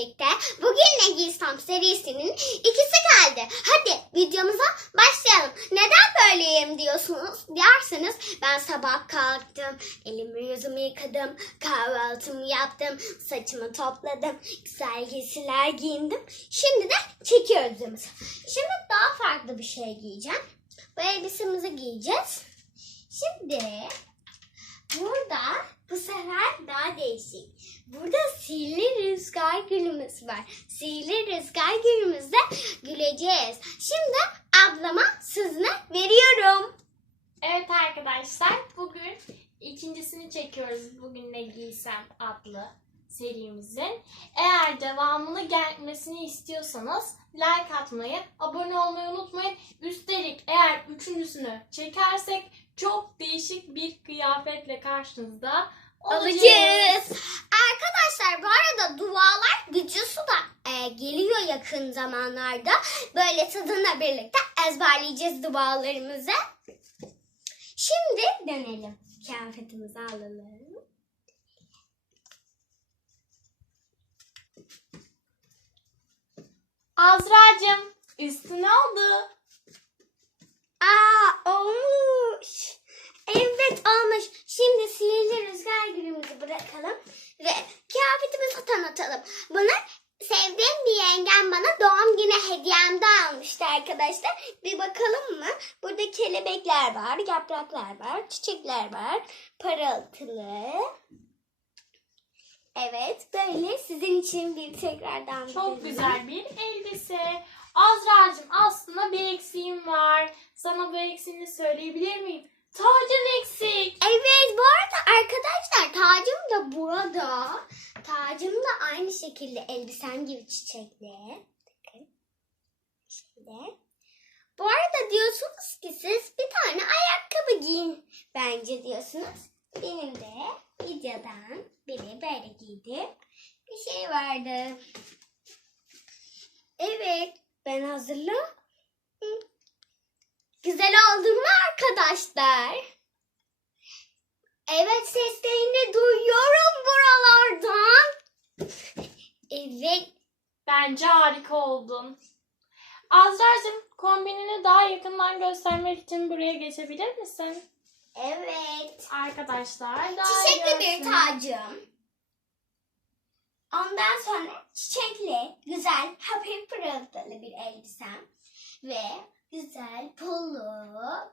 birlikte Bugün Ne Giysem serisinin ikisi geldi. Hadi videomuza başlayalım. Neden böyleyim diyorsunuz derseniz ben sabah kalktım, elimi yüzümü yıkadım, kahvaltımı yaptım, saçımı topladım, güzel giysiler giyindim. Şimdi de çekiyoruz videomuzu. Şimdi daha farklı bir şey giyeceğim. Bu elbisemizi giyeceğiz. Şimdi burada bu sefer daha değişik. Burada sihirli rüzgar gülümüz var. Sihirli rüzgar gülümüzde güleceğiz. Şimdi ablama sözünü veriyorum. Evet arkadaşlar bugün ikincisini çekiyoruz Bugün Ne Giysem adlı serimizin. Eğer devamını gelmesini istiyorsanız like atmayı, abone olmayı unutmayın. Üstelik eğer üçüncüsünü çekersek çok değişik bir kıyafetle karşınızda olacağız. Arkadaşlar bu arada dualar gücüsü da e, geliyor yakın zamanlarda. Böyle tadına birlikte ezberleyeceğiz dualarımızı. Şimdi dönelim. Kıyafetimizi alalım. Azra'cığım üstüne oldu. Aa olmuş. Evet olmuş. Şimdi sihirli rüzgar gülümüzü bırakalım ve kıyafetimizi tanıtalım. Bunu sevdiğim bir yengem bana doğum günü hediyemde almıştı arkadaşlar. Bir bakalım mı? Burada kelebekler var, yapraklar var, çiçekler var, parıltılı. Evet böyle sizin için bir tekrardan Çok güzel bir elbise. Azra'cığım aslında bir eksiğim var. Sana bu eksiğini söyleyebilir miyim? Tacın eksik. Evet bu arada arkadaşlar tacım da burada. Tacım da aynı şekilde elbisem gibi çiçekli. Şöyle. Bu arada diyorsunuz ki siz bir tane ayakkabı giyin bence diyorsunuz. Benim de videodan biri böyle giydi. Bir şey vardı. Evet ben hazırla. Hı. Güzel oldum mu arkadaşlar? Evet seslerini duyuyorum buralardan. Evet. Bence harika oldun. Azra'cığım kombinini daha yakından göstermek için buraya geçebilir misin? Evet. Arkadaşlar daha Çiçekli bir görsün. tacım. Ondan sonra çiçekli, güzel, hafif pırıltılı bir elbisem. Ve güzel pullu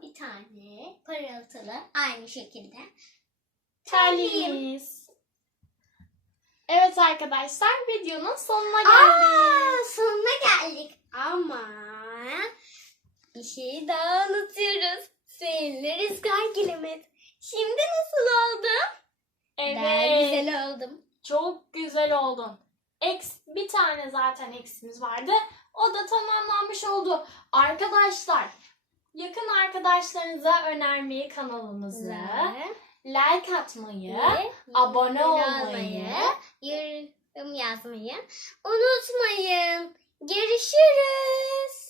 bir tane pırıltılı aynı şekilde. Terliğimiz. Evet arkadaşlar videonun sonuna geldik. Aa, sonuna geldik. Ama bir şey daha unutuyoruz. Seninle rüzgar. Şimdi nasıl oldum? Evet. Ben güzel oldum. Çok güzel oldun. Eks, bir tane zaten eksimiz vardı. O da tamamlanmış oldu. Arkadaşlar yakın arkadaşlarınıza önermeyi kanalımızı, Ve- like atmayı, ve abone olmayı, yorum yazmayı unutmayın. Görüşürüz.